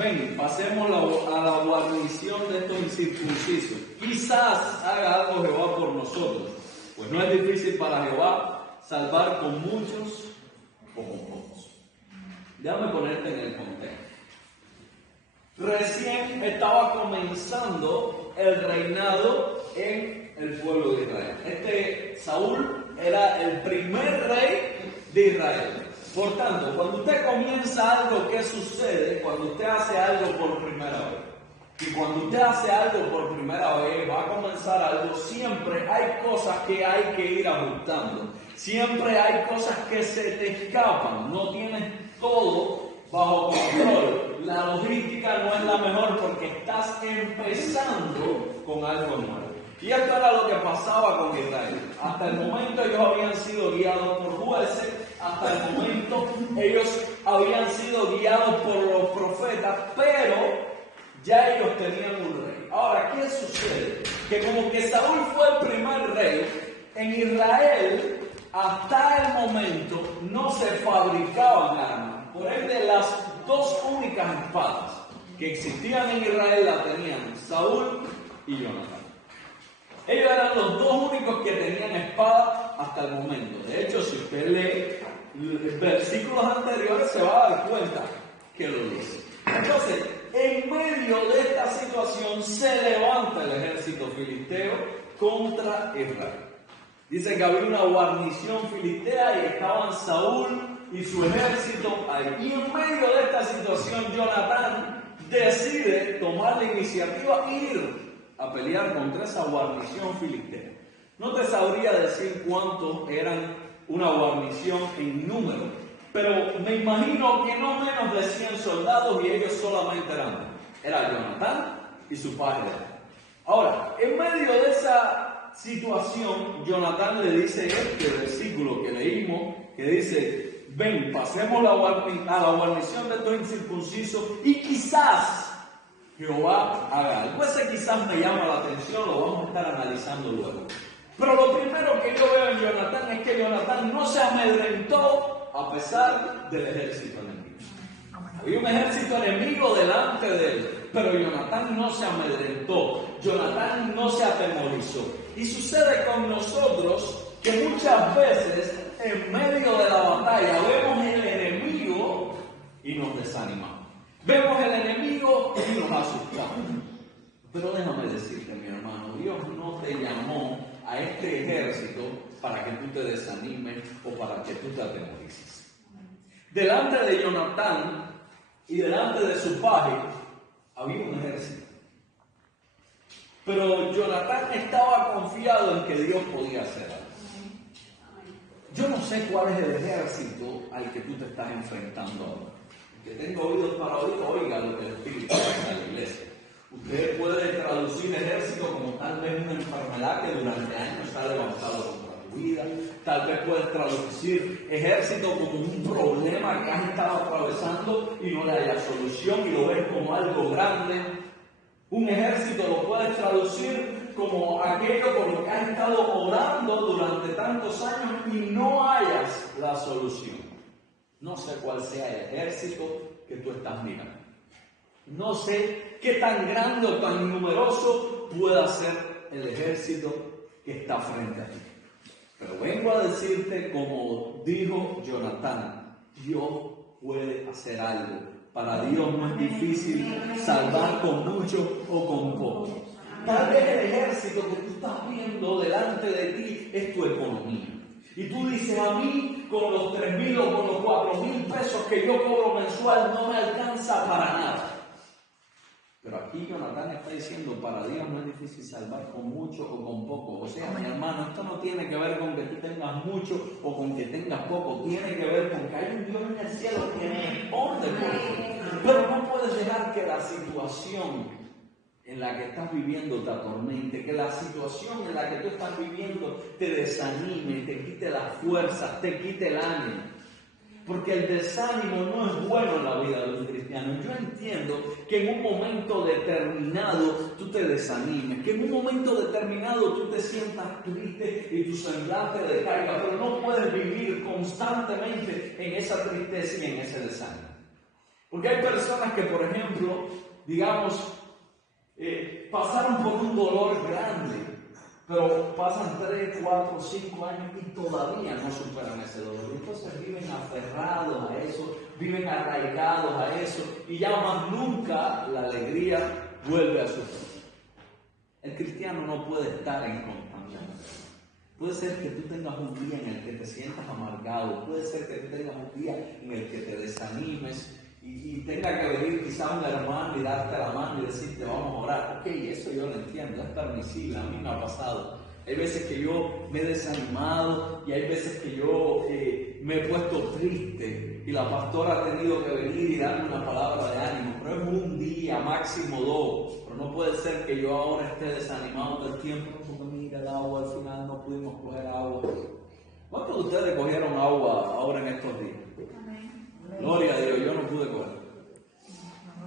ven, pasemos a la guarnición de estos incircuncisos. Quizás haga algo Jehová por nosotros, pues no es difícil para Jehová salvar con muchos o con pocos. Déjame ponerte en el contexto. Recién estaba comenzando el reinado en el pueblo de Israel. Saúl era el primer rey de Israel. Por tanto, cuando usted comienza algo, ¿qué sucede? Cuando usted hace algo por primera vez. Y cuando usted hace algo por primera vez, va a comenzar algo, siempre hay cosas que hay que ir ajustando. Siempre hay cosas que se te escapan. No tienes todo bajo control. La logística no es la mejor porque estás empezando con algo nuevo. Y esto era lo que pasaba con Israel. Hasta el momento ellos habían sido guiados por jueces, hasta el momento ellos habían sido guiados por los profetas, pero ya ellos tenían un rey. Ahora, ¿qué sucede? Que como que Saúl fue el primer rey, en Israel hasta el momento no se fabricaban armas. Por ende, las dos únicas espadas que existían en Israel las tenían Saúl y Jonatán. Ellos eran los dos únicos que tenían espada hasta el momento. De hecho, si usted lee versículos anteriores, se va a dar cuenta que lo dice. Entonces, en medio de esta situación, se levanta el ejército filisteo contra Israel. Dice que había una guarnición filistea y estaban Saúl y su ejército ahí. Y en medio de esta situación, Jonatán decide tomar la iniciativa e ir a pelear contra esa guarnición filistea. No te sabría decir cuántos eran una guarnición en número, pero me imagino que no menos de 100 soldados y ellos solamente era Jonatán y su padre. Ahora, en medio de esa situación, Jonatán le dice este versículo que leímos, que dice: ven, pasemos a la guarnición de estos incircuncisos y quizás Jehová haga algo. Ese quizás me llama la atención, lo vamos a estar analizando luego. Pero lo primero que yo veo en Jonatán es que Jonatán no se amedrentó a pesar del ejército enemigo. Había un ejército enemigo delante de él, pero Jonatán no se amedrentó, Jonatán no se atemorizó. Y sucede con nosotros que muchas veces en medio de la batalla vemos el enemigo y nos desanimamos. Vemos el enemigo y nos asustamos. Pero déjame decirte, mi hermano, Dios no te llamó a este ejército para que tú te desanimes o para que tú te atemorices. Delante de Jonatán y delante de su padre había un ejército. Pero Jonatán estaba confiado en que Dios podía hacer algo. Yo no sé cuál es el ejército al que tú te estás enfrentando ahora. Que tenga oídos para oír, oiga lo que el Espíritu hace en la iglesia. Usted puede traducir ejército como tal vez una enfermedad que durante años está levantado contra tu vida. Tal vez puedes traducir ejército como un problema que has estado atravesando y no le haya solución y lo ves como algo grande. Un ejército lo puedes traducir como aquello por lo que has estado orando durante tantos años y no hayas la solución. No sé cuál sea el ejército que tú estás mirando. No sé qué tan grande o tan numeroso pueda ser el ejército que está frente a ti. Pero vengo a decirte, como dijo Jonatán, Dios puede hacer algo. Para Dios no es difícil salvar con mucho o con poco. Tal vez el ejército que tú estás viendo delante de ti es tu economía. Y tú dices: a mí con los 3,000 o con los 4,000 pesos que yo cobro mensual no me alcanza para nada. Pero aquí Jonatán está diciendo: para Dios no es difícil salvar con mucho o con poco. O sea, mi hermano, esto no tiene que ver con que tú tengas mucho o con que tengas poco. Tiene que ver con que hay un Dios en el cielo que responde por ti. Pero no puedes dejar que la situación en la que estás viviendo te atormente, que la situación en la que tú estás viviendo te desanime, te quite las fuerzas, te quite el ánimo. Porque el desánimo no es bueno en la vida de un cristiano. Yo entiendo que en un momento determinado tú te desanimes, que en un momento determinado tú te sientas triste y tu semblante decaiga, pero no puedes vivir constantemente en esa tristeza y en ese desánimo. Porque hay personas que, por ejemplo, digamos, pasaron por un dolor grande, pero pasan 3, 4, 5 años y todavía no superan ese dolor. Entonces viven aferrados a eso, viven arraigados a eso, y ya más nunca la alegría vuelve a su vida. El cristiano no puede estar en constante alegría. Puede ser que tú tengas un día en el que te sientas amargado, puede ser que tú tengas un día en el que te desanimes y tenga que venir quizás un hermano y darte la mano y decirte vamos a orar. Ok, eso yo lo entiendo, es permisible, a mí me ha pasado. Hay veces que yo me he desanimado y hay veces que yo me he puesto triste y la pastora ha tenido que venir y darme una palabra de ánimo, pero es un día, máximo 2, pero no puede ser que yo ahora esté desanimado todo el tiempo, porque mira el agua, al final no pudimos coger agua. ¿Cuántos de ustedes cogieron agua ahora en estos días? Gloria a Dios, yo no pude coger.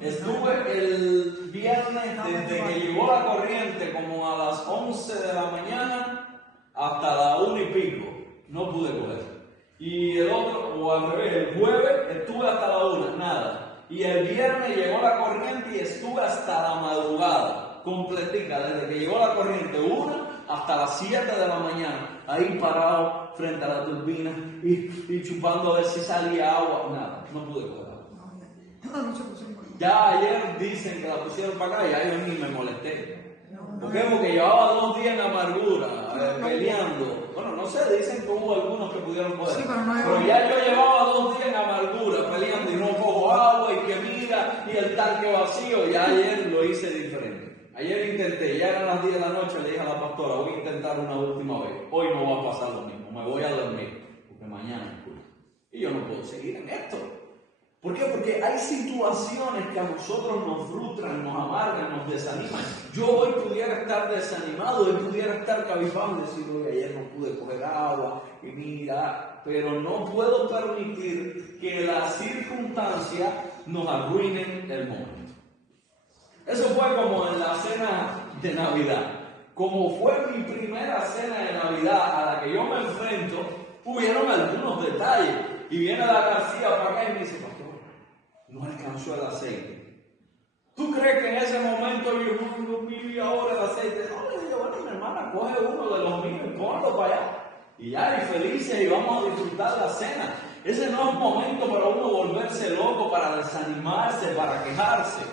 Estuve el viernes desde que llegó la corriente como a las 11 de la mañana hasta la 1 y pico. No pude coger. Y el otro, o al revés, el jueves estuve hasta la 1, nada. Y el viernes llegó la corriente y estuve hasta la madrugada, completica, desde que llegó la corriente 1 hasta las 7 de la mañana, ahí parado frente a la turbina y chupando a ver si salía agua. Nada, no pude coger agua. Ya ayer dicen que la pusieron para acá y ya yo ni me molesté. ¿Por qué? Porque llevaba 2 días en amargura, peleando. Bueno, no sé, dicen que hubo algunos que pudieron coger. Sí, pero ya yo llevaba 2 días en amargura, peleando y no cojo agua y que mira, y el tanque vacío. Ya ayer lo hice diferente. Ayer intenté, ya eran las 10 de la noche, le dije a la pastora, voy a intentar una última vez. Hoy no va a pasar lo mismo, me voy a dormir, porque mañana es culto. Y yo no puedo seguir en esto. ¿Por qué? Porque hay situaciones que a nosotros nos frustran, nos amargan, nos desaniman. Yo hoy pudiera estar desanimado, hoy pudiera estar cabizbajo y decir, hoy ayer no pude coger agua, y mira, pero no puedo permitir que las circunstancias nos arruinen el momento. Eso fue como en la cena de Navidad. Como fue mi primera cena de Navidad a la que yo me enfrento, hubieron algunos detalles. Y viene la García para acá y me dice, pastor, no alcanzó el aceite. ¿Tú crees que en ese momento yo, Dios mío, y ahora el aceite? No, le digo, bueno, mi hermana, coge uno de los míos y ponlo para allá. Y ya, y felices, y vamos a disfrutar la cena. Ese no es momento para uno volverse loco, para desanimarse, para quejarse.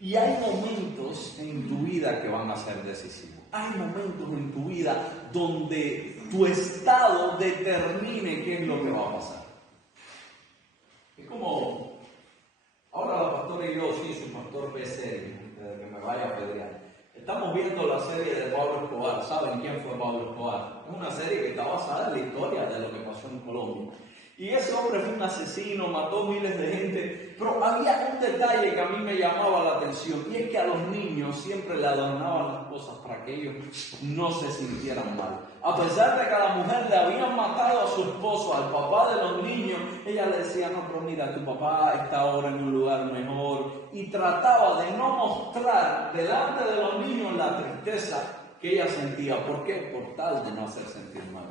Y hay momentos en tu vida que van a ser decisivos. Hay momentos en tu vida donde tu estado determine qué es lo que va a pasar. Es como, ahora la pastora y yo, sí, su pastor PC, que me vaya a pelear. Estamos viendo la serie de Pablo Escobar. ¿Saben quién fue Pablo Escobar? Es una serie que está basada en la historia de lo que pasó en Colombia. Y ese hombre fue un asesino, mató miles de gente, pero había un detalle que a mí me llamaba la atención, y es que a los niños siempre le adornaban las cosas para que ellos no se sintieran mal. A pesar de que a la mujer le habían matado a su esposo, al papá de los niños, ella le decía, no, pero mira, tu papá está ahora en un lugar mejor, y trataba de no mostrar delante de los niños la tristeza que ella sentía. ¿Por qué? Por tal de no hacer sentir mal.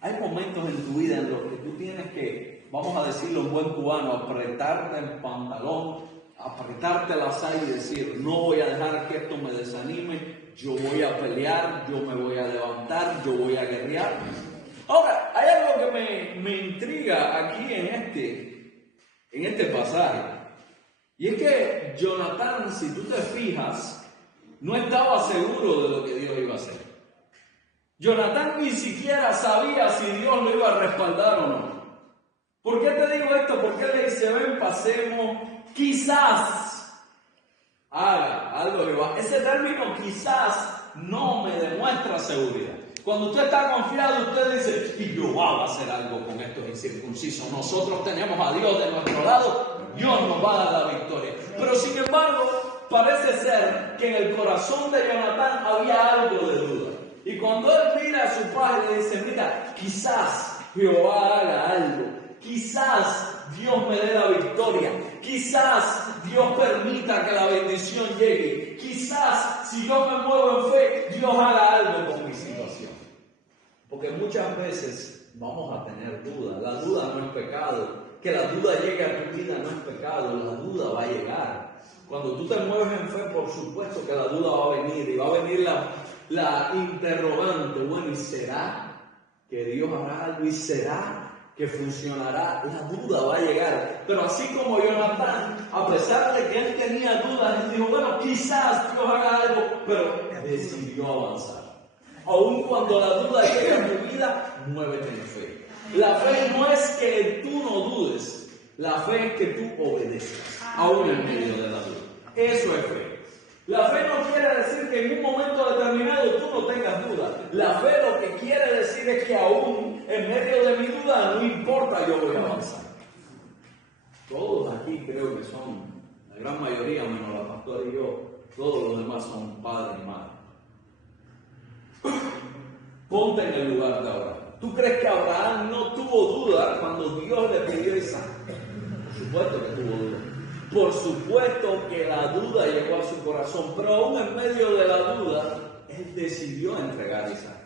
Hay momentos en tu vida en los que tú tienes que, vamos a decirlo en buen cubano, apretarte el pantalón, apretarte la saya y decir, no voy a dejar que esto me desanime, yo voy a pelear, yo me voy a levantar, yo voy a guerrear. Ahora, hay algo que me intriga aquí en este pasaje, y es que Jonatán, si tú te fijas, no estaba seguro de lo que Dios iba a hacer. Jonatán ni siquiera sabía si Dios lo iba a respaldar o no. ¿Por qué te digo esto? Porque él le dice, ven, pasemos, quizás haga algo que va. Ese término quizás no me demuestra seguridad. Cuando usted está confiado, usted dice, y Jehová va a hacer algo con estos incircuncisos. Nosotros tenemos a Dios de nuestro lado, Dios nos va a dar la victoria. Pero sin embargo, parece ser que en el corazón de Jonatán había algo de duda. Y cuando él mira a su padre, le dice, mira, quizás Jehová haga algo, quizás Dios me dé la victoria, quizás Dios permita que la bendición llegue, quizás si yo me muevo en fe, Dios haga algo con mi situación. Porque muchas veces vamos a tener dudas. La duda no es pecado, que la duda llegue a tu vida no es pecado, la duda va a llegar. Cuando tú te mueves en fe, por supuesto que la duda va a venir, y va a venir la interrogante, bueno, ¿y será que Dios hará algo? ¿Y será que funcionará? La duda va a llegar. Pero así como Jonatán, a pesar de que él tenía dudas, él dijo, bueno, quizás Dios haga algo, pero decidió avanzar. Aun cuando la duda llegue a tu vida, muévete en fe. La fe no es que tú no dudes, la fe es que tú obedezcas, aún en medio de la duda. Eso es fe. La fe no quiere decir que en un momento determinado tú no tengas duda. La fe lo que quiere decir es que aún en medio de mi duda, no importa, yo voy a avanzar. Todos aquí creo que son, la gran mayoría, menos la pastora y yo, todos los demás son padres y madres. Ponte en el lugar de Abraham. ¿Tú crees que Abraham no tuvo duda cuando Dios le pidió a Isaac? Por supuesto que tuvo duda. Por supuesto que la duda llegó a su corazón, pero aún en medio de la duda, él decidió entregar a Isaac.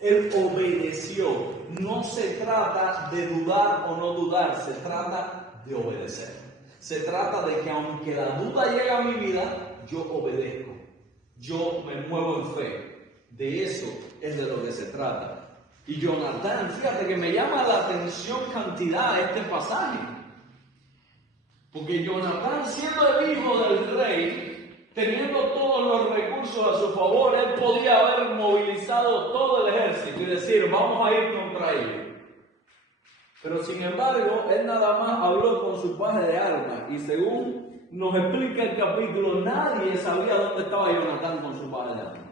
Él obedeció. No se trata de dudar o no dudar, se trata de obedecer. Se trata de que aunque la duda llegue a mi vida, yo obedezco. Yo me muevo en fe. De eso es de lo que se trata. Y Jonatán, fíjate que me llama la atención cantidad de este pasaje. Porque Jonatán, siendo el hijo del rey, teniendo todos los recursos a su favor, él podía haber movilizado todo el ejército y decir, vamos a ir contra ellos. Pero sin embargo, él nada más habló con su paje de armas. Y según nos explica el capítulo, nadie sabía dónde estaba Jonatán con su paje de armas.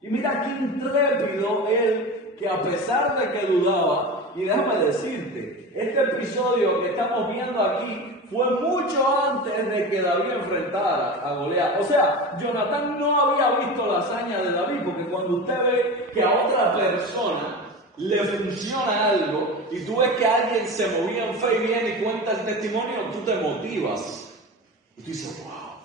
Y mira qué intrépido él, que a pesar de que dudaba, y déjame decirte, este episodio que estamos viendo aquí fue mucho antes de que David enfrentara a Goliat. O sea, Jonatán no había visto la hazaña de David, porque cuando usted ve que a otra persona le funciona algo, y tú ves que alguien se movía en fe y viene y cuenta el testimonio, tú te motivas. Y tú dices, wow,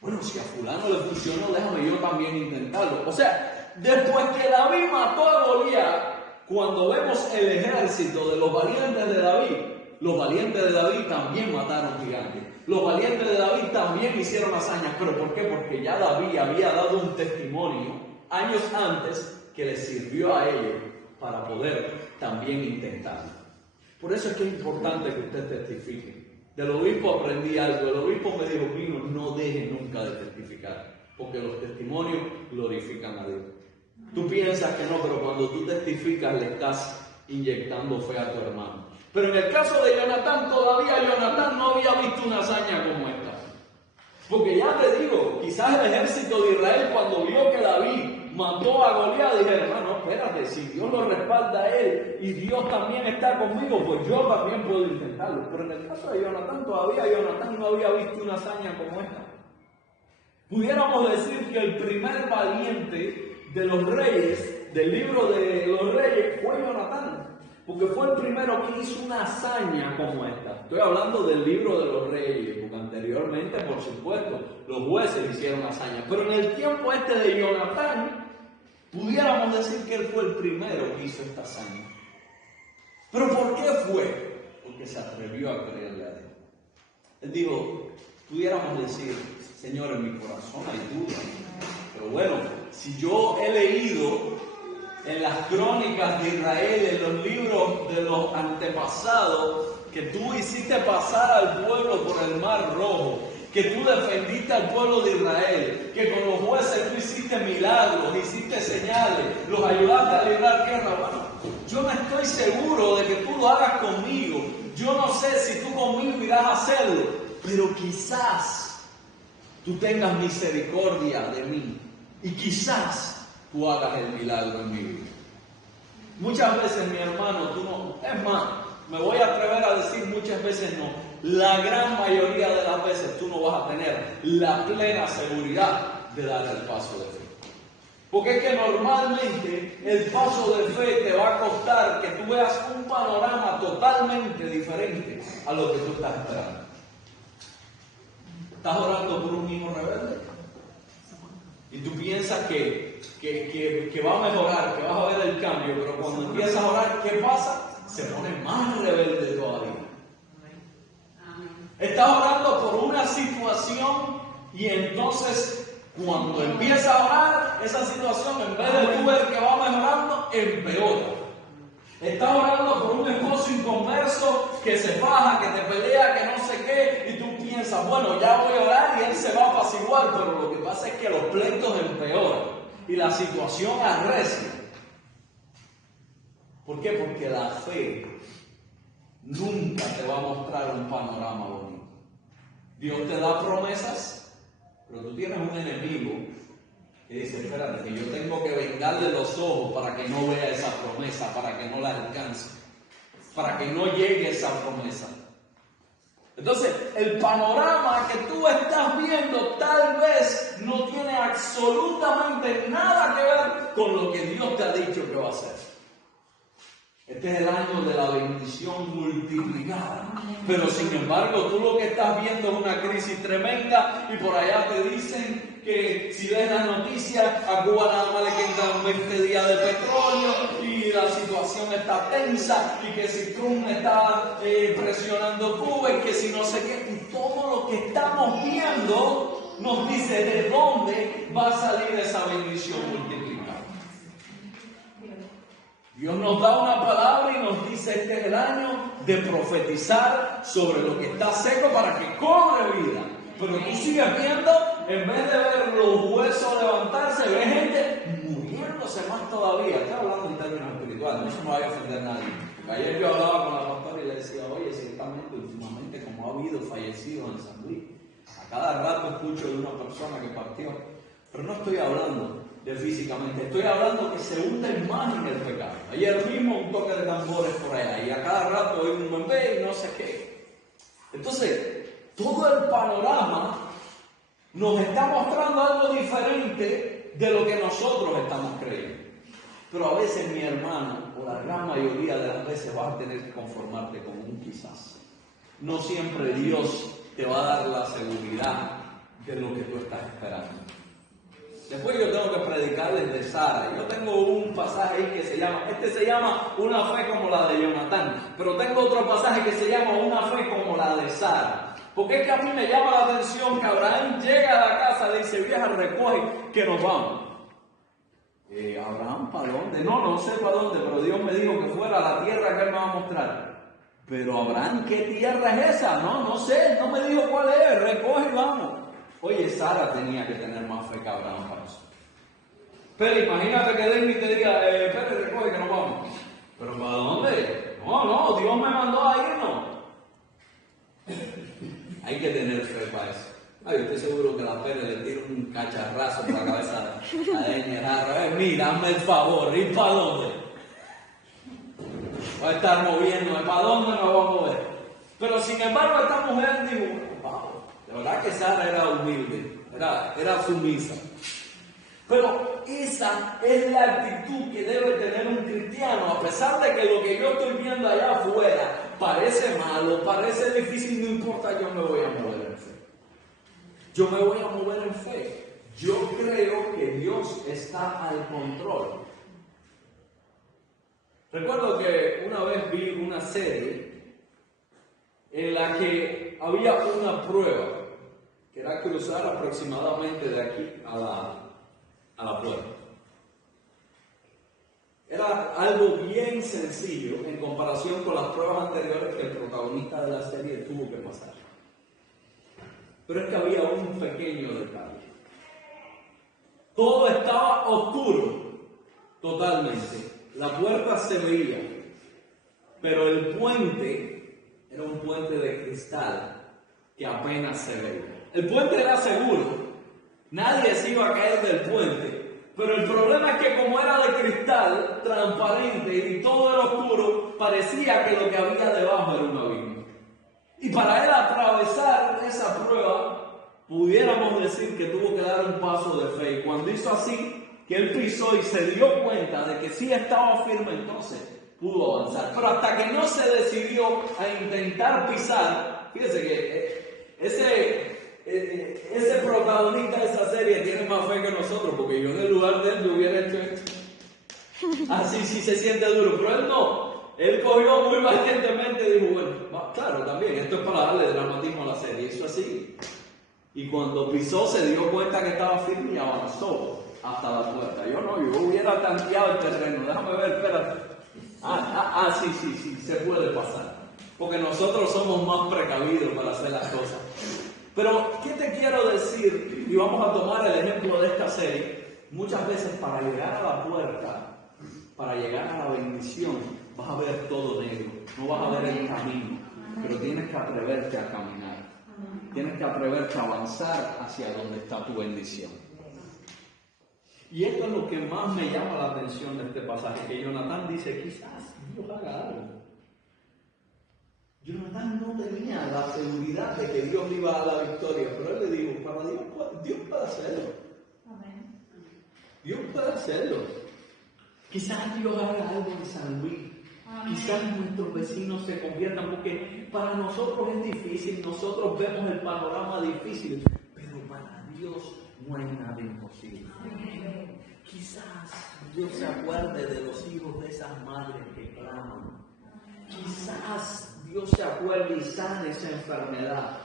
bueno, si a fulano le funcionó, déjame yo también intentarlo. O sea, después que David mató a Goliat, cuando vemos el ejército de los valientes de David, los valientes de David también mataron gigantes. Los valientes de David también hicieron hazañas. ¿Pero por qué? Porque ya David había dado un testimonio años antes que les sirvió a ellos para poder también intentarlo. Por eso es que es importante que usted testifique. Del obispo aprendí algo. El obispo me dijo, Pino, no deje nunca de testificar, porque los testimonios glorifican a Dios. Tú piensas que no, pero cuando tú testificas le estás inyectando fe a tu hermano. Pero en el caso de Jonatán, todavía Jonatán no había visto una hazaña como esta. Porque ya te digo, quizás el ejército de Israel, cuando vio que David mató a Goliat, dijeron, hermano, espérate, si Dios lo respalda a él y Dios también está conmigo, pues yo también puedo intentarlo. Pero en el caso de Jonatán, todavía Jonatán no había visto una hazaña como esta. Pudiéramos decir que el primer valiente de los reyes, del libro de los reyes, fue Jonatán, porque fue el primero que hizo una hazaña como esta. Estoy hablando del libro de los reyes, porque anteriormente, por supuesto, los jueces hicieron hazañas, pero en el tiempo este de Jonatán, pudiéramos decir que él fue el primero que hizo esta hazaña. ¿Pero por qué fue? Porque se atrevió a creerle a Dios. Él dijo, pudiéramos decir, Señor, en mi corazón hay duda, pero bueno, si yo he leído en las crónicas de Israel, en los libros de los antepasados, que tú hiciste pasar al pueblo por el Mar Rojo, que tú defendiste al pueblo de Israel, que con los jueces tú hiciste milagros, hiciste señales, los ayudaste a librar tierra. Bueno, yo no estoy seguro de que tú lo hagas conmigo. Yo no sé si tú conmigo irás a hacerlo, pero quizás tú tengas misericordia de mí y quizás tú hagas el milagro en mi vida. Muchas veces, mi hermano, tú no, es más, me voy a atrever a decir muchas veces no, la gran mayoría de las veces tú no vas a tener la plena seguridad de dar el paso de fe. Porque es que normalmente el paso de fe te va a costar que tú veas un panorama totalmente diferente a lo que tú estás esperando. ¿Estás orando por un hijo rebelde? Y tú piensas que va a mejorar, que vas a ver el cambio, pero cuando empiezas a orar, ¿qué pasa? Se pone más rebelde todavía. Estás orando por una situación y entonces cuando empiezas a orar, esa situación en vez de tú ver que va mejorando, empeora. Estás orando por un esposo inconverso que se faja, que te pelea, que no sé qué, y tú piensas, bueno, ya voy a orar y él se va a apaciguar, pero lo que pasa es que los pleitos empeoran y la situación arrecia. ¿Por qué? Porque la fe nunca te va a mostrar un panorama bonito. Dios te da promesas, pero tú tienes un enemigo que dice, espérate, que yo tengo que vendarle los ojos para que no vea esa promesa, para que no la alcance, para que no llegue esa promesa. Entonces, el panorama que tú estás viendo tal vez no tiene absolutamente nada que ver con lo que Dios te ha dicho que va a hacer. Este es el año de la bendición multiplicada. Pero sin embargo, tú lo que estás viendo es una crisis tremenda y por allá te dicen que si ves la noticia, a Cuba nada más le quedan 20 días de petróleo y la situación está tensa y que si Trump está presionando Cuba y que si no sé qué. Y todo lo que estamos viendo nos dice de dónde va a salir esa bendición multiplicada. Dios nos da una palabra y nos dice este es el año de profetizar sobre lo que está seco para que cobre vida. Pero tú sigues viendo, en vez de ver los huesos levantarse, ves gente muriéndose más todavía. Estoy hablando en términos espirituales, no se me vaya a ofender a nadie. Ayer yo hablaba con la pastora y le decía, oye, ciertamente últimamente como ha habido fallecidos en San Luis, a cada rato escucho de una persona que partió, pero no estoy hablando de físicamente, estoy hablando que se hunden más en el pecado. Ayer mismo un toque de tambores por allá y a cada rato hay un bebé y no sé qué. Entonces, todo el panorama nos está mostrando algo diferente de lo que nosotros estamos creyendo. Pero a veces, mi hermano, o la gran mayoría de las veces vas a tener que conformarte con un quizás. No siempre Dios te va a dar la seguridad de lo que tú estás esperando. Después yo tengo que predicarles de Sara. Yo tengo un pasaje ahí que se llama una fe como la de Jonatán, pero tengo otro pasaje que se llama una fe como la de Sara. Porque es que a mí me llama la atención que Abraham llega a la casa, le dice, vieja, recoge que nos vamos. Abraham, ¿para dónde? No sé para dónde, pero Dios me dijo que fuera a la tierra que él me va a mostrar. Pero Abraham, ¿qué tierra es esa? No sé, no me dijo cuál es, recoge y vamos. Oye, Sara tenía que tener más fe que Abraham para eso. Pero imagínate que David te diga, Pérez, recoge que nos vamos. ¿Pero para dónde? No, Dios me mandó a irnos. Hay que tener fe para eso. Ay, estoy seguro que la Pérez le tira un cacharrazo por la cabeza a Daniel. Mira, hazme el favor, ¿y para dónde? Va a estar moviéndome, ¿para dónde me va a mover? Pero sin embargo, esta mujer dijo, wow, de verdad que Sara era humilde, era sumisa. Pero esa es la actitud que debe tener un cristiano, a pesar de que lo que yo estoy viendo allá afuera parece malo, parece difícil, no importa, yo me voy a mover en fe. Yo me voy a mover en fe. Yo creo que Dios está al control. Recuerdo que una vez vi una serie en la que había una prueba, que era cruzar aproximadamente de aquí a la puerta. Era algo bien sencillo en comparación con las pruebas anteriores que el protagonista de la serie tuvo que pasar. Pero es que había un pequeño detalle. Todo estaba oscuro, totalmente. La puerta se veía, pero el puente era un puente de cristal que apenas se veía. El puente era seguro, nadie se iba a caer del puente, pero el problema es que como era de cristal, transparente y todo era oscuro, parecía que lo que había debajo era un abismo. Y para él atravesar esa prueba, pudiéramos decir que tuvo que dar un paso de fe. Y cuando hizo así, que él pisó y se dio cuenta de que sí estaba firme, entonces pudo avanzar. Pero hasta que no se decidió a intentar pisar, fíjese que ese protagonista de esa serie tiene más fe que nosotros, porque yo en el lugar de él lo hubiera hecho así, sí se siente duro, pero él no. él cogió muy valientemente y dijo, bueno, claro, también, esto es para darle dramatismo a la serie. Hizo así. Y cuando pisó se dio cuenta que estaba firme y avanzó hasta la puerta. Yo hubiera tanteado el terreno. Déjame ver, espérate. Sí, se puede pasar. Porque nosotros somos más precavidos para hacer las cosas. Pero, ¿qué te quiero decir? Y vamos a tomar el ejemplo de esta serie. Muchas veces para llegar a la puerta, para llegar a la bendición, vas a ver todo negro. No vas a ver el camino. Pero tienes que atreverte a caminar. Tienes que atreverte a avanzar hacia donde está tu bendición. Y esto es lo que más me llama la atención de este pasaje, que Jonatán dice, quizás Dios haga algo. Jonatán no tenía la seguridad de que Dios le iba a dar la victoria, pero él le dijo, para Dios puede hacerlo. Amén. Dios puede hacerlo. Quizás Dios haga algo en San Luis. Amén. Quizás nuestros vecinos se conviertan, porque para nosotros es difícil, nosotros vemos el panorama difícil, pero para Dios no hay nada imposible. Amén. Quizás Dios se acuerde de los hijos de esas madres que claman. Quizás Dios se acuerde y sane esa enfermedad,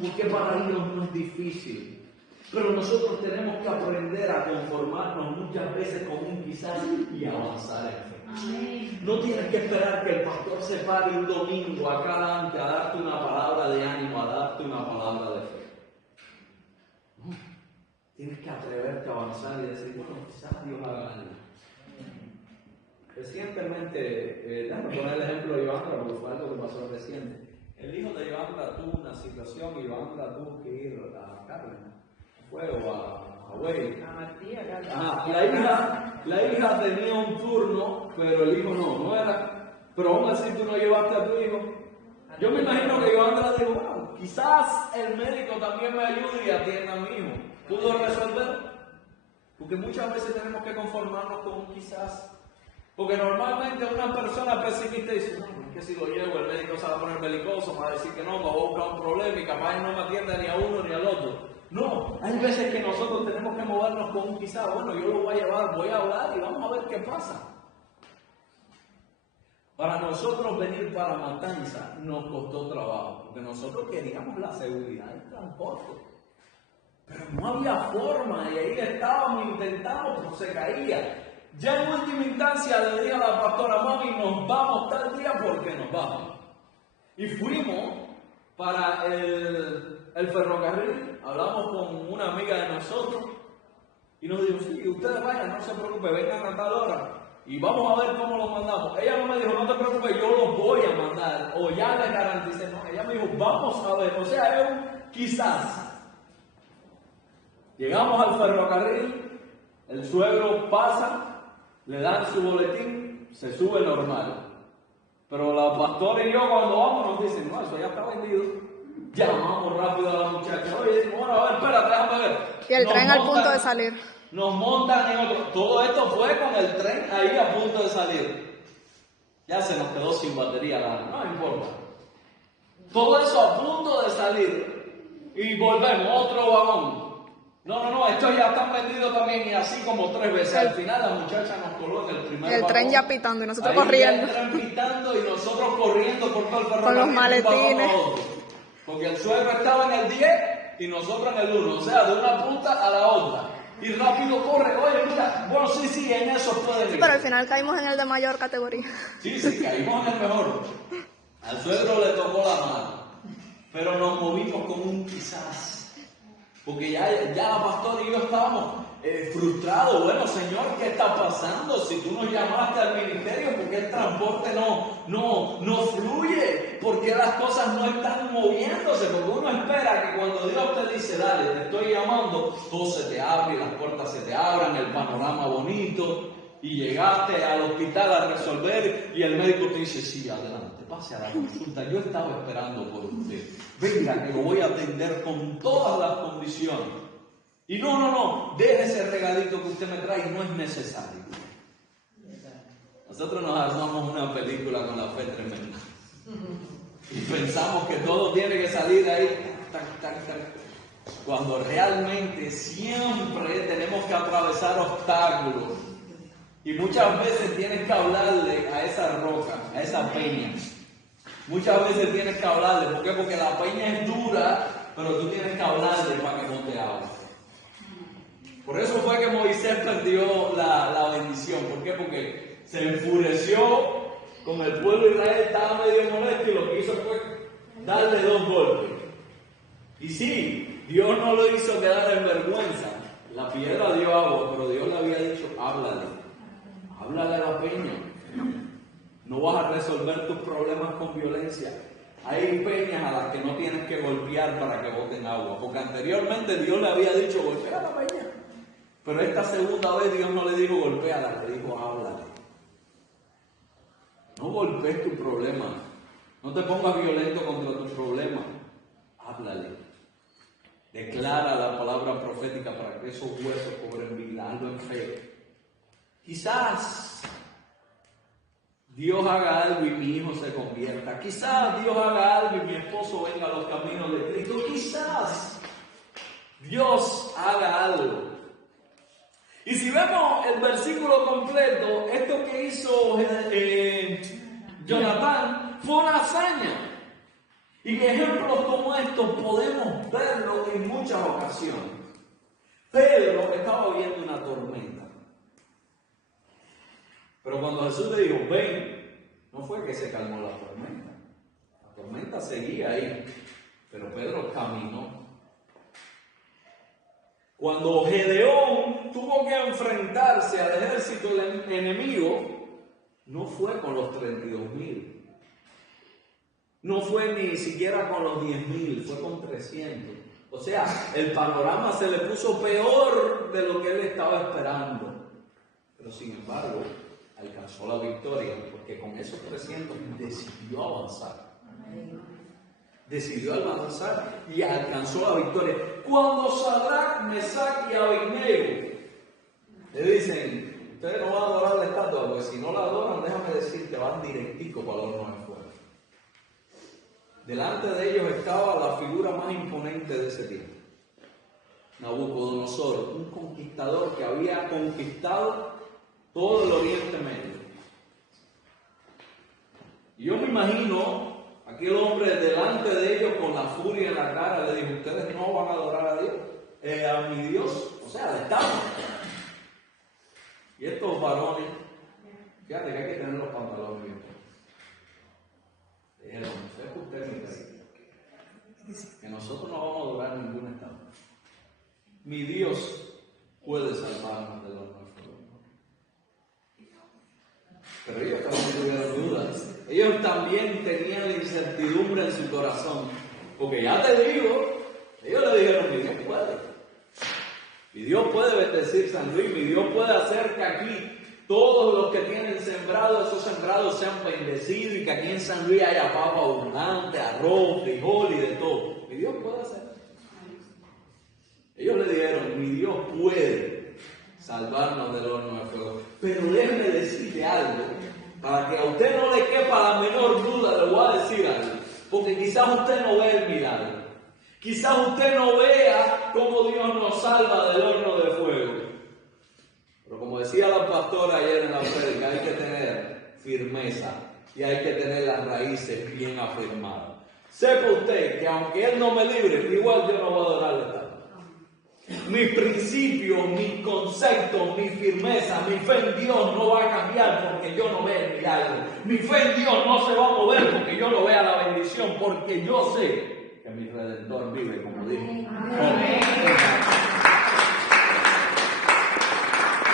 porque para Dios no es difícil. Pero nosotros tenemos que aprender a conformarnos muchas veces con un quizás y avanzar en fe. Amén. No tienes que esperar que el pastor se pare un domingo acá adelante a darte una palabra de ánimo, a darte una palabra de fe. No. Tienes que atreverte a avanzar y decir, bueno, quizás Dios haga algo. Recientemente, déjame poner el ejemplo de Ivandra, porque fue algo que pasó reciente. El hijo de Ivandra tuvo una situación y Ivandra tuvo que ir a Carmen, fue o a Wey. La hija tenía un turno, pero el hijo no era. Pero aún así tú no llevaste a tu hijo. Yo me imagino que Ivandra dijo, bueno, quizás el médico también me ayude y atienda a mi hijo. ¿Pudo resolver? Porque muchas veces tenemos que conformarnos con un quizás. Porque normalmente una persona pesimista dice, no, es que si lo llevo el médico se va a poner belicoso, me va a decir que no, me va a buscar un problema y capaz no me atiende ni a uno ni al otro. No, hay veces que nosotros tenemos que movernos con un quizás, bueno, yo lo voy a llevar, voy a hablar y vamos a ver qué pasa. Para nosotros venir para Matanza nos costó trabajo, porque nosotros queríamos la seguridad del transporte. Pero no había forma y ahí estábamos intentando, pero se caía. Ya en última instancia le dije a la pastora, mami, nos vamos tal día porque nos vamos. Y fuimos para el ferrocarril, hablamos con una amiga de nosotros y nos dijo, sí, ustedes vayan, no se preocupen, vengan a tal hora y vamos a ver cómo los mandamos. Ella no me dijo, no te preocupes, yo los voy a mandar, o ya les garanticé, no, ella me dijo, vamos a ver, o sea, es un quizás. Llegamos al ferrocarril, el suegro pasa, le dan su boletín, se sube normal. Pero la pastora y yo cuando vamos nos dicen, no, eso ya está vendido. Llamamos rápido a la muchacha, oye, decimos, bueno, a ver, espérate, déjame ver. Y el tren al punto de salir. Nos montan en otro. Todo esto fue con el tren ahí a punto de salir. Ya se nos quedó sin batería, no importa. Todo eso a punto de salir. Y volvemos, otro vagón. No, estos ya están vendidos también y así como 3 veces. Al final la muchacha nos coló en el primer vagón. El tren ya pitando y nosotros ahí corriendo. El tren pitando y nosotros corriendo por todo el ferrocarril. Con los maletines. Porque el suegro estaba en el 10 y nosotros en el 1. O sea, de una punta a la otra. Y rápido corre. Oye, mira, bueno, sí, en eso puede ir. Pero al final caímos en el de mayor categoría. Sí, caímos en el mejor. Al suegro le tocó la mano. Pero nos movimos con un quizás. Porque ya la pastora y yo estábamos frustrados. Bueno, Señor, ¿qué está pasando? Si tú nos llamaste al ministerio, ¿por qué el transporte no fluye? ¿Por qué las cosas no están moviéndose? Porque uno espera que cuando Dios te dice, dale, te estoy llamando, todo se te abre, las puertas se te abran, el panorama bonito, y llegaste al hospital a resolver, y el médico te dice, sí, adelante, pase a la consulta, yo estaba esperando por usted. Venga, que lo voy a atender con todas las condiciones. Y no, deje ese regalito que usted me trae, no es necesario. Nosotros nos armamos una película con la fe tremenda. Y pensamos que todo tiene que salir ahí, tac. Cuando realmente siempre tenemos que atravesar obstáculos. Y muchas veces tienes que hablarle a esa roca, a esa peña. Muchas veces tienes que hablarle. ¿Por qué? Porque la peña es dura, pero tú tienes que hablarle para que bote agua. Por eso fue que Moisés perdió la bendición. ¿Por qué? Porque se enfureció con el pueblo de Israel, estaba medio molesto y lo que hizo fue darle 2 golpes. Y sí, Dios no lo hizo quedar en vergüenza. La piedra dio agua, pero Dios le había dicho, háblale a la peña. No vas a resolver tus problemas con violencia. Hay peñas a las que no tienes que golpear para que boten agua, porque anteriormente Dios le había dicho, golpea a la peña. Pero esta segunda vez Dios no le dijo golpéala, le dijo háblale. No golpees tu problema. No te pongas violento contra tu problema. Háblale. Declara la palabra profética para que esos huesos cobren vida. Hazlo en fe. Quizás Dios haga algo y mi hijo se convierta. Quizás Dios haga algo y mi esposo venga a los caminos de Cristo. Quizás Dios haga algo. Y si vemos el versículo completo, esto que hizo Jonatán fue una hazaña. Y ejemplos como estos podemos verlo en muchas ocasiones. Pedro estaba viendo una tormenta. Pero cuando Jesús le dijo, ven, no fue que se calmó la tormenta. La tormenta seguía ahí, pero Pedro caminó. Cuando Gedeón tuvo que enfrentarse al ejército enemigo, no fue con los 32,000. No fue ni siquiera con los 10,000, fue con 300. O sea, el panorama se le puso peor de lo que él estaba esperando. Pero sin embargo, alcanzó la victoria, porque con esos 300 decidió avanzar. Decidió avanzar y alcanzó la victoria. Cuando Sadrach, Mesach y Abednego le dicen, ustedes no van a adorar la estatua, porque si no la adoran, déjame decirte, van directico para el horno de fuego. Delante de ellos estaba la figura más imponente de ese tiempo, Nabucodonosor, un conquistador que había conquistado todo el Oriente Medio. Y yo me imagino aquel hombre delante de ellos con la furia en la cara, le dijo, ustedes no van a adorar a Dios, a mi Dios, o sea, al Estado. Y estos varones, fíjate que hay que tener los pantalones bien. Dijeron, es que usted me dice que nosotros no vamos a adorar ningún Estado. Mi Dios puede salvarnos del horno de fuego. Pero ellos también tuvieron dudas. Ellos también tenían la incertidumbre en su corazón. Porque ya te digo, ellos le dijeron, mi Dios puede. Mi Dios puede bendecir San Luis, mi Dios puede hacer que aquí todos los que tienen sembrado, esos sembrados sean bendecidos y que aquí en San Luis haya papa abundante, arroz, frijol y de todo. Mi Dios puede hacer. Ellos le dijeron, mi Dios puede salvarnos del horno de fuego. Pero déjeme decirle algo, para que a usted no le quepa la menor duda, le voy a decir algo. Porque quizás usted no ve el milagro. Quizás usted no vea cómo Dios nos salva del horno de fuego. Pero como decía la pastora ayer en la prédica, hay que tener firmeza y hay que tener las raíces bien afirmadas. Sepa usted que aunque Él no me libre, igual yo no voy a adorar la estatua. Mis principios, mis conceptos, mi firmeza, mi fe en Dios no va a cambiar porque yo no vea el milagro. Mi fe en Dios no se va a mover porque yo no vea la bendición, porque yo sé que mi Redentor vive, como dije. Amén.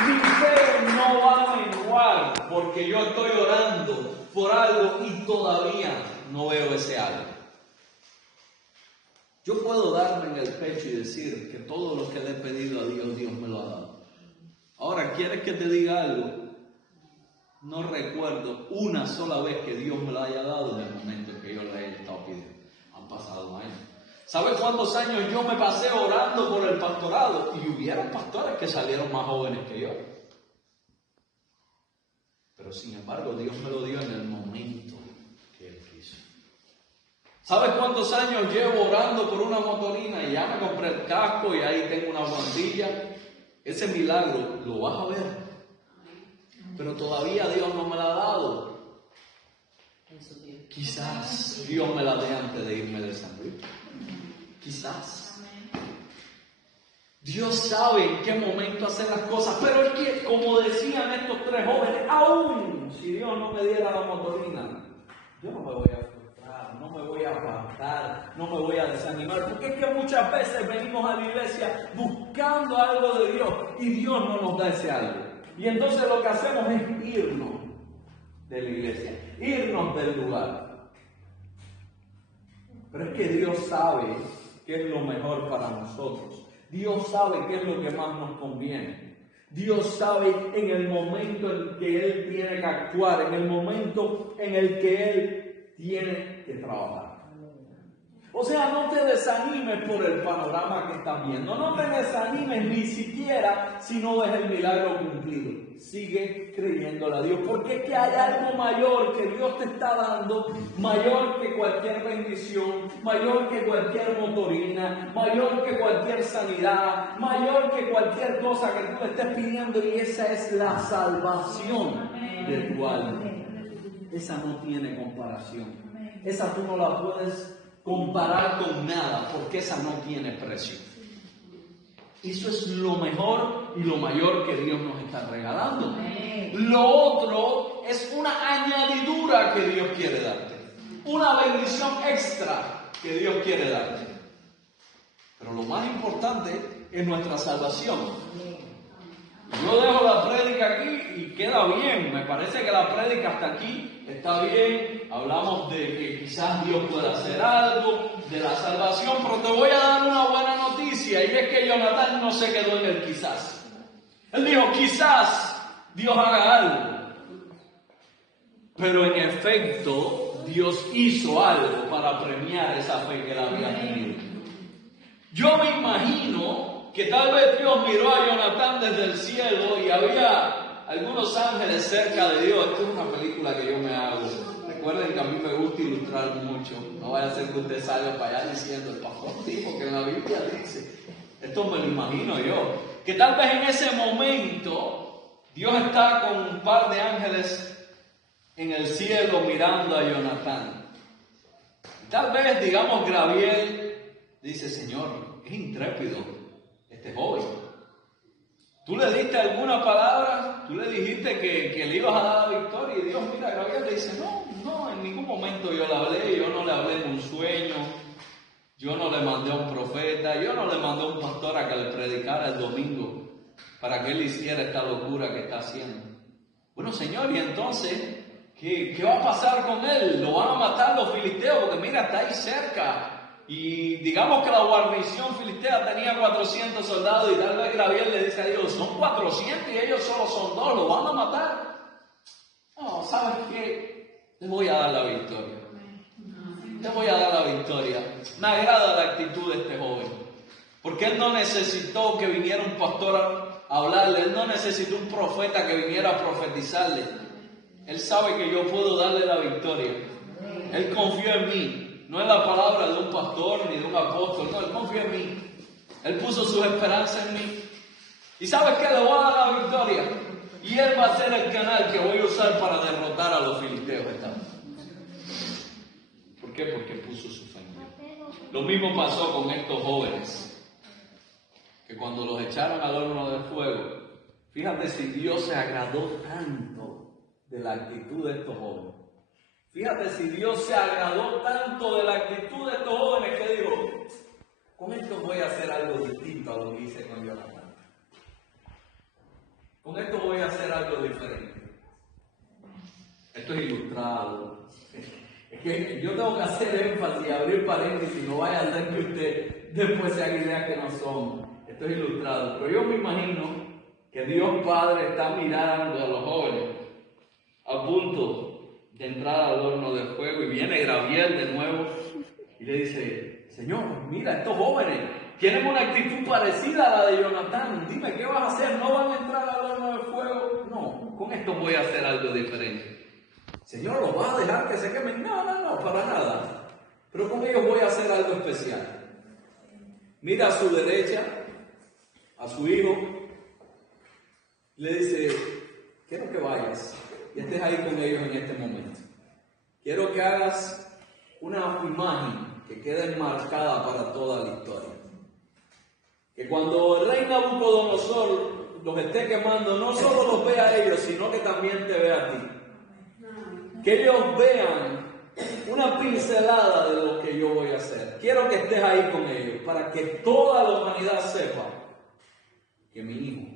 Mi fe no va a menguar porque yo estoy orando por algo y todavía no veo ese algo. Yo puedo darme en el pecho y decir que todo lo que le he pedido a Dios, Dios me lo ha dado. Ahora, ¿quieres que te diga algo? No recuerdo una sola vez que Dios me lo haya dado en el momento en que yo le haya estado pidiendo. Han pasado años. ¿Sabes cuántos años yo me pasé orando por el pastorado? Y hubieron pastores que salieron más jóvenes que yo. Pero sin embargo, Dios me lo dio en el momento que Él quiso. ¿Sabes cuántos años llevo orando por una motorina y ya me compré el casco y ahí tengo una guantilla? Ese milagro lo vas a ver. pero todavía Dios no me la ha dado. Quizás Dios me la dé antes de irme de San Luis. Quizás. Dios sabe en qué momento hacer las cosas, pero es que, como decían estos tres jóvenes, aún si Dios no me diera la motorina, yo no me voy a frustrar, no me voy a apartar, no me voy a desanimar, porque es que muchas veces venimos a la iglesia buscando algo de Dios y Dios no nos da ese algo. Y entonces lo que hacemos es irnos de la iglesia, irnos del lugar. Pero es que Dios sabe qué es lo mejor para nosotros. Dios sabe qué es lo que más nos conviene. Dios sabe en el momento en que Él tiene que actuar, en el momento en el que Él tiene que trabajar. O sea, no te desanimes por el panorama que estás viendo. No te desanimes ni siquiera si no ves el milagro cumplido. Sigue creyéndole a Dios, porque es que hay algo mayor que Dios te está dando, mayor que cualquier bendición, mayor que cualquier motorina, mayor que cualquier sanidad, mayor que cualquier cosa que tú le estés pidiendo, y esa es la salvación de tu alma. Esa no tiene comparación. Esa tú no la puedes comparar con nada, porque esa no tiene precio. Eso es lo mejor y lo mayor que Dios nos está regalando. Lo otro es una añadidura que Dios quiere darte, una bendición extra que Dios quiere darte. Pero lo más importante es nuestra salvación. Yo dejo la prédica aquí y queda bien. Me parece que la prédica hasta aquí está bien. Hablamos de que quizás Dios pueda hacer algo, de la salvación, pero te voy a dar una buena noticia, y es que Jonatán no se quedó en el quizás. Él dijo, quizás Dios haga algo. Pero en efecto, Dios hizo algo para premiar esa fe que él había tenido. Yo me imagino que tal vez Dios miró a Jonatán desde el cielo y había algunos ángeles cerca de Dios. Esto es una película que yo me hago. Recuerden que a mí me gusta ilustrar mucho. No vaya a ser que usted salga para allá diciendo, el pastor dijo que en la Biblia dice. Esto me lo imagino yo. Que tal vez en ese momento Dios está con un par de ángeles en el cielo mirando a Jonatán. Tal vez, digamos, Gabriel dice, Señor, es intrépido este joven. Tú le diste alguna palabra, tú le dijiste que le ibas a dar la victoria, y Dios mira a Gabriel y le dice, no, en ningún momento yo le hablé, yo no le hablé en un sueño, yo no le mandé a un profeta, yo no le mandé a un pastor a que le predicara el domingo para que él hiciera esta locura que está haciendo. Bueno, Señor, y entonces, ¿qué va a pasar con él? ¿Lo van a matar los filisteos? Porque mira, está ahí cerca. Y digamos que la guarnición filistea tenía 400 soldados, y tal vez Gabriel le dice a Dios, son 400 y ellos solo son 2, ¿lo van a matar? No, ¿sabes qué? Les voy a dar la victoria. Les voy a dar la victoria. Me agrada la actitud de este joven, porque él no necesitó que viniera un pastor a hablarle, él no necesitó un profeta que viniera a profetizarle. Él sabe que yo puedo darle la victoria. Él confió en mí. No es la palabra de un pastor ni de un apóstol, no, él confía en mí. Él puso sus esperanzas en mí. ¿Y sabes qué? Le voy a dar la victoria. Y él va a ser el canal que voy a usar para derrotar a los filisteos. ¿Por qué? Porque puso su fe en mí. Lo mismo pasó con estos jóvenes, que cuando los echaron al horno de fuego, fíjate si Dios se agradó tanto de la actitud de estos jóvenes. Fíjate si Dios se agradó tanto de la actitud de estos jóvenes que dijo, con esto voy a hacer algo distinto a lo que hice con Jonatán. Con esto voy a hacer algo diferente. Esto es ilustrado. Es que yo tengo que hacer énfasis y abrir paréntesis, no vaya a ser que usted después se haga ideas que no son. Esto es ilustrado. Pero yo me imagino que Dios Padre está mirando a los jóvenes a punto de entrar al horno de fuego, y viene Gabriel de nuevo y le dice, Señor, mira, estos jóvenes tienen una actitud parecida a la de Jonatán, dime, ¿qué vas a hacer? ¿No van a entrar al horno de fuego? No, con esto voy a hacer algo diferente. Señor, ¿los vas a dejar que se quemen? No, para nada, pero con ellos voy a hacer algo especial. Mira a su derecha, a su hijo, le dice, quiero que vayas y estés ahí con ellos en este momento. Quiero que hagas una imagen que quede marcada para toda la historia. Que cuando el rey Nabucodonosor los esté quemando, no solo los vea a ellos, sino que también te vea a ti. Que ellos vean una pincelada de lo que yo voy a hacer. Quiero que estés ahí con ellos, para que toda la humanidad sepa que mi hijo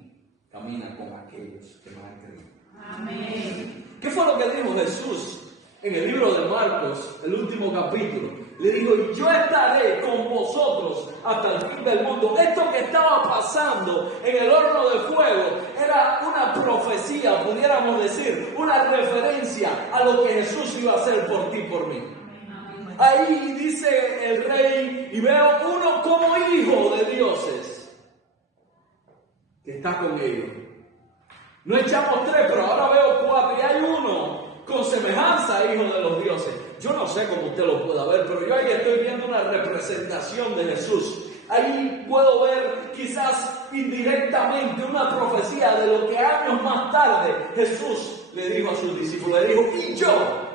camina con aquellos que me han creído. Amén. ¿Qué fue lo que dijo Jesús en el libro de Marcos, el último capítulo? Le dijo, yo estaré con vosotros hasta el fin del mundo. Esto que estaba pasando en el horno de fuego era una profecía, pudiéramos decir, una referencia a lo que Jesús iba a hacer por ti y por mí. Ahí dice el rey, y veo uno como hijo de dioses que está con ellos. No echamos 3, pero ahora veo 4 y hay uno con semejanza a hijo de los dioses. Yo no sé cómo usted lo pueda ver, pero yo ahí estoy viendo una representación de Jesús. Ahí puedo ver quizás indirectamente una profecía de lo que años más tarde Jesús le dijo a sus discípulos. Le dijo, y yo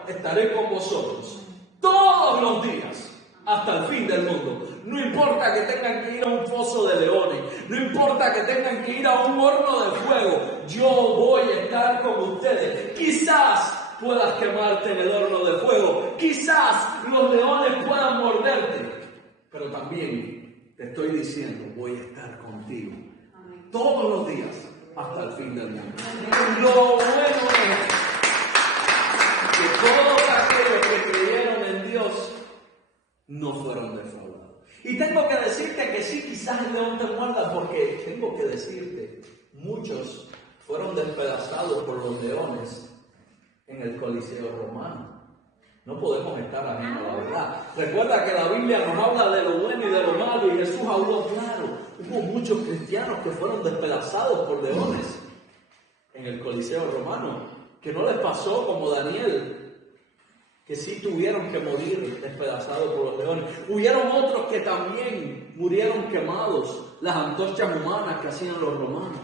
estaré con vosotros todos los días hasta el fin del mundo. No importa que tengan que ir a un foso de leones, no importa que tengan que ir a un horno de fuego, yo voy a estar con ustedes. Quizás puedas quemarte en el horno de fuego, quizás los leones puedan morderte, pero también te estoy diciendo, voy a estar contigo todos los días hasta el fin del mundo. Lo bueno es que todos aquellos que creyeron en Dios no fueron defraudados. Y tengo que decirte que sí, quizás el león te muerda, porque tengo que decirte, muchos fueron despedazados por los leones en el Coliseo romano. No podemos estar ajenos a la verdad. Recuerda que la Biblia nos habla de lo bueno y de lo malo, y Jesús habló claro. Hubo muchos cristianos que fueron despedazados por leones en el Coliseo romano, que no les pasó como Daniel, que sí tuvieron que morir despedazados por los leones. Hubieron otros que también murieron quemados, las antorchas humanas que hacían los romanos.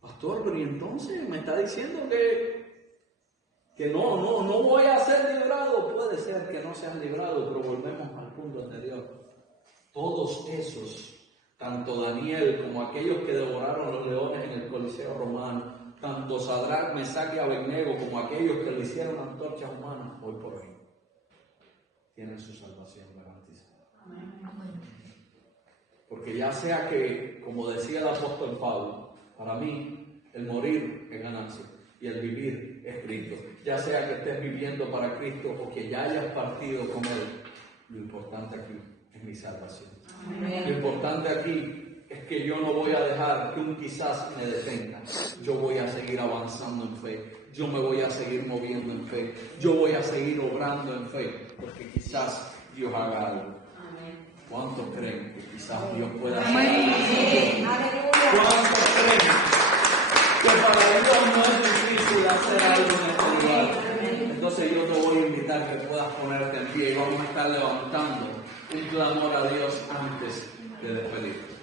Pastor, pero ¿y entonces me está diciendo que no voy a ser librado? Puede ser que no sean librados, pero volvemos al punto anterior. Todos esos, tanto Daniel como aquellos que devoraron los leones en el Coliseo romano, tanto Sadrach, Mesach y Abednego como aquellos que le hicieron antorchas humanas, hoy por hoy tienen su salvación garantizada. Porque ya sea que, como decía el apóstol Pablo, para mí el morir es ganancia y el vivir es Cristo. Ya sea que estés viviendo para Cristo o que ya hayas partido con Él, lo importante aquí es mi salvación. Amén. Lo importante aquí es que yo no voy a dejar que un quizás me detenga. Yo voy a seguir avanzando en fe. Yo me voy a seguir moviendo en fe. Yo voy a seguir obrando en fe, porque quizás Dios haga algo. ¿Cuántos creen que quizás Dios pueda hacer algo? ¿Cuántos creen que para Dios no es difícil hacer algo en este lugar? Entonces yo te voy a invitar que puedas ponerte en pie y vamos a estar levantando un clamor a Dios antes de despedirte.